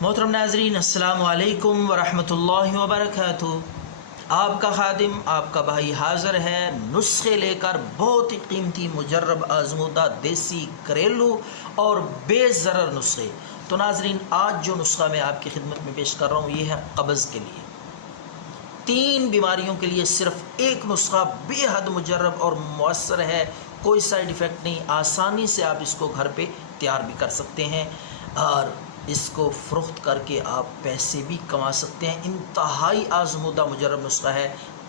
मोहतरम नाज़रीन, अस्सलामु अलैकुम वरहमतुल्लाहि वबरकातुहू। आपका खादिम, आपका भाई हाज़िर है नुस्खे लेकर, बहुत ही कीमती, मुजर्रब, आज़मूदा, देसी, घरेलू और बेज़रर नुस्खे। तो नाज़रीन, आज जो नुस्खा मैं आपकी खिदमत में पेश कर रहा हूँ, ये है कब्ज़ के लिए। 3 बीमारियों के लिए सिर्फ एक नुस्खा बेहद मुजर्रब और मौसर है, कोई साइड इफ़ेक्ट नहीं, आसानी से आप इसको घर पे तैयार भी कर सकते हैं और इसको फ़रोख्त करके आप पैसे भी कमा सकते हैं। इंतहाई आज़मूदा मुजर्रब नुस्खा है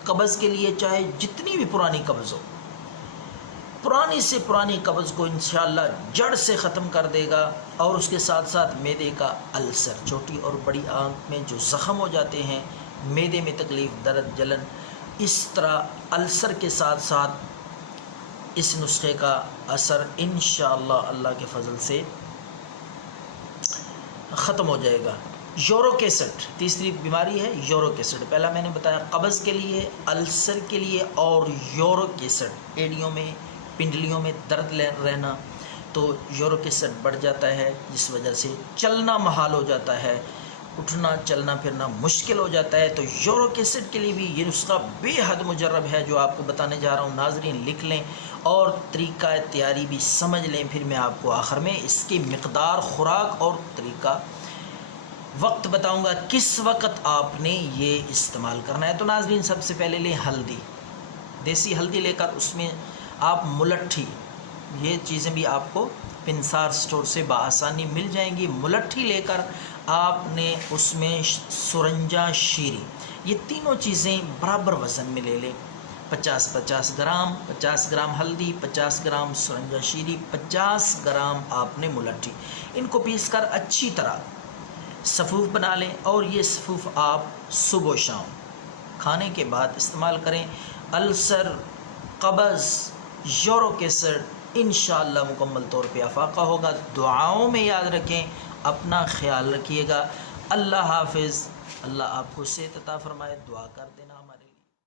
कब्ज़ के लिए, चाहे जितनी भी पुरानी कब्ज़ हो, पुरानी से पुरानी कब्ज़ को इंशाअल्लाह जड़ से ख़त्म कर देगा। और उसके साथ साथ मैदे का अल्सर, छोटी और बड़ी आंत में जो ज़ख़म हो जाते हैं, मैदे में तकलीफ़, दर्द, जलन, इस तरह अल्सर के साथ साथ इस नुस्खे का असर इंशाअल्लाह अल्लाह के फ़ज़ल से ख़त्म हो जाएगा। यूरिक एसिड तीसरी बीमारी है, यूरिक एसिड। पहला मैंने बताया कब्ज़ के लिए, अल्सर के लिए और यूरिक एसिड, एड़ियों में, पिंडलियों में दर्द रहना, तो यूरिक एसिड बढ़ जाता है, जिस वजह से चलना महाल हो जाता है, उठना चलना फिरना मुश्किल हो जाता है। तो यूरिक एसिड के लिए भी ये नुस्खा बेहद मुजर्रब है जो आपको बताने जा रहा हूँ। नाज़रीन लिख लें और तरीक़ा तैयारी भी समझ लें, फिर मैं आपको आखिर में इसकी मिक़दार, खुराक और तरीक़ा, वक्त बताऊँगा किस वक्त आपने ये इस्तेमाल करना है। तो नाज़रीन, सबसे पहले लें हल्दी, देसी हल्दी लेकर उसमें आप मुलट्ठी, ये चीज़ें भी आपको पिंसार स्टोर से बआसानी मिल जाएंगी। मुलट्ठी लेकर आपने उसमें सुरंजा, शीरी, ये तीनों चीज़ें बराबर वज़न में ले लें। 50-50 ग्राम, 50 ग्राम हल्दी, 50 ग्राम सुरंजा शीरी, 50 ग्राम आपने मुलट्ठी, इनको पीस कर अच्छी तरह सफ़ूफ़ बना लें। और ये सफ़ूफ़ आप सुबह शाम खाने के बाद इस्तेमाल करें। अल्सर, कब्ज़, यूरिक एसिड इंशाअल्लाह मुकम्मल तौर पे अफाका होगा। दुआओं में याद रखें, अपना ख्याल रखिएगा। अल्लाह हाफ़िज़। अल्लाह आपको सेहत अता फ़रमाए। दुआ कर देना हमारे लिए।